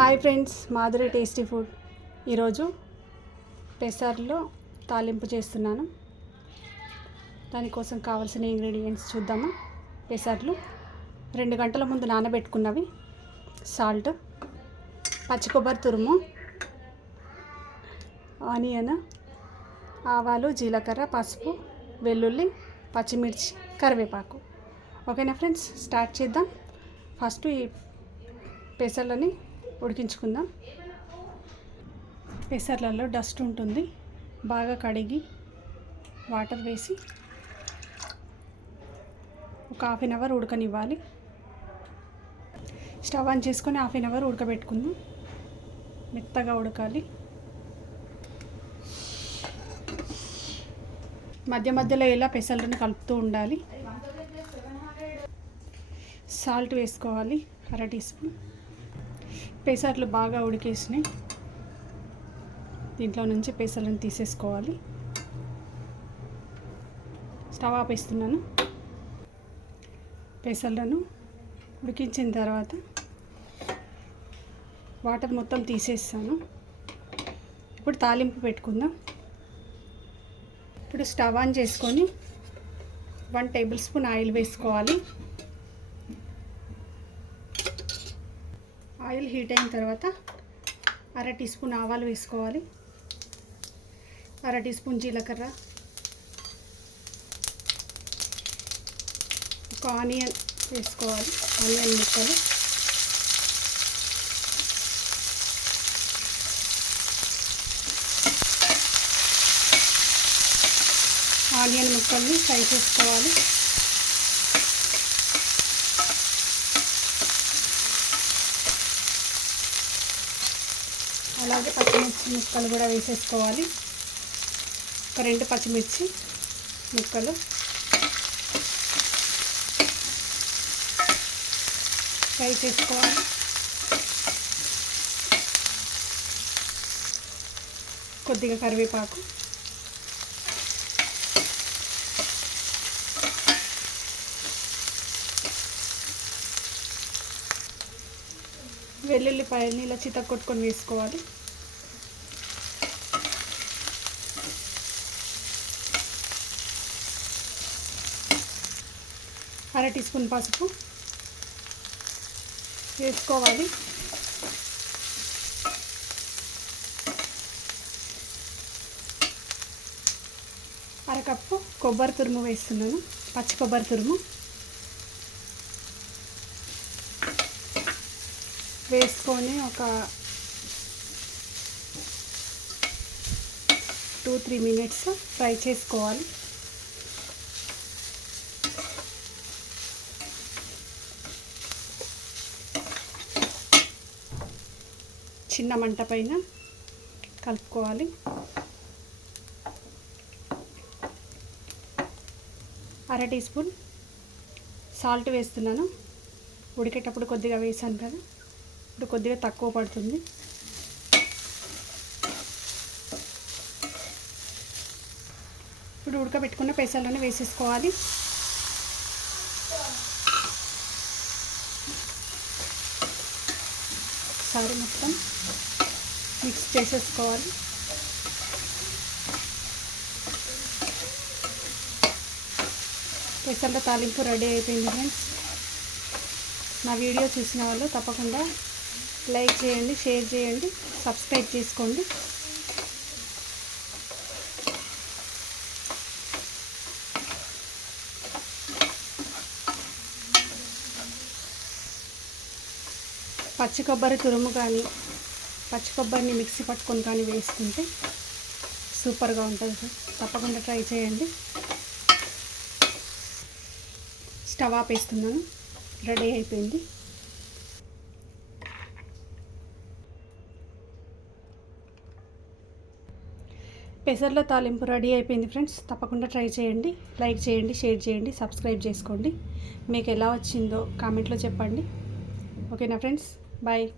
Hi friends, Madhuri tasty food. ఈరోజు పెసర్లో తాలింపు చేస్తున్నాను. దానికోసం కావాల్సిన ఇంగ్రీడియంట్స్ చూద్దామా. పెసర్లు 2 గంటల ముందు నానబెట్టుకున్నవి, సాల్ట్, పచ్చి కొబ్బరి తురుము, ఆనియన్, ఆవాలు, జీలకర్ర, పసుపు, వెల్లుల్లి, పచ్చిమిర్చి, కరివేపాకు. ఓకేనా ఫ్రెండ్స్, స్టార్ట్ చేద్దాం. ఫస్ట్ ఈ పెసర్లని ఉడికించుకుందాం. పెసర్లలో డస్ట్ ఉంటుంది, బాగా కడిగి వాటర్ వేసి ఒక ½ గంట ఉడకనివ్వాలి. స్టవ్ ఆన్ చేసుకొని ½ గంట ఉడకబెట్టుకుందాం. మెత్తగా ఉడకాలి. మధ్య మధ్యలో ఇలా పెసర్లను కలుపుతూ ఉండాలి. సాల్ట్ వేసుకోవాలి, 1/2 టీ స్పూన్. పెసర్లు బాగా ఉడికేసినాయి. దీంట్లో నుంచి పెసర్లను తీసేసుకోవాలి. స్టవ్ ఆపేస్తున్నాను. పెసర్లను ఉడికించిన తర్వాత వాటర్ మొత్తం తీసేస్తాను. ఇప్పుడు తాలింపు పెట్టుకుందాం. ఇప్పుడు స్టవ్ ఆన్ చేసుకొని 1 టేబుల్ స్పూన్ ఆయిల్ వేసుకోవాలి. ఆయిల్ హీట్ అయిన తర్వాత 1/2 టీ స్పూన్ ఆవాలు వేసుకోవాలి, 1/2 టీ స్పూన్ జీలకర్ర, ఒక ఆనియన్ వేసుకోవాలి, ఆనియన్ ముక్కలు, ఆనియన్ ముక్కల్ని ఫ్రై చేసుకోవాలి. అలాగే పచ్చిమిర్చి ముక్కలు కూడా వేసేసుకోవాలి. ఒక 2 పచ్చిమిర్చి ముక్కలు ఫ్రై చేసుకోవాలి. కొద్దిగా కరివేపాకు, వెల్లుల్లిపాయలని ఇలా చితక్కొట్టుకొని వేసుకోవాలి. ½ టీ స్పూన్ పసుపు వేసుకోవాలి. అరకప్పు కొబ్బరి తురుము వేస్తున్నాను, పచ్చి కొబ్బరి తురుము వేసుకొని ఒక 2-3 మినిట్స్ ఫ్రై చేసుకోవాలి. చిన్న మంట పైన కలుపుకోవాలి. ½ టీ స్పూన్ సాల్ట్ వేస్తున్నాను. ఉడికేటప్పుడు కొద్దిగా వేసాను కదా, ఇప్పుడు కొద్దిగా తక్కువ పడుతుంది. ఇప్పుడు ఉడకబెట్టుకున్న పెసర్లను వేసేసుకోవాలి. ఒకసారి మొత్తం మిక్స్ చేసేసుకోవాలి. పెసర్ల తాలింపు రెడీ అయిపోయింది ఫ్రెండ్స్. నా వీడియో చూసిన వాళ్ళు తప్పకుండా లైక్ చేయండి, షేర్ చేయండి, సబ్స్క్రైబ్ చేసుకోండి. పచ్చి కొబ్బరి తురుము కానీ, పచ్చి కొబ్బరిని మిక్సీ పట్టుకొని కానీ వేసుకుంటే సూపర్గా ఉంటుంది. తప్పకుండా ట్రై చేయండి. స్టవ్ ఆపేస్తున్నాను. రెడీ అయిపోయింది. పెసర్ల తాలింపు రెడీ అయిపోయింది ఫ్రెండ్స్. తప్పకుండా ట్రై చేయండి. లైక్ చేయండి, షేర్ చేయండి, సబ్స్క్రైబ్ చేసుకోండి. మీకు ఎలా వచ్చిందో కామెంట్లో చెప్పండి. ఓకేనా ఫ్రెండ్స్, బాయ్.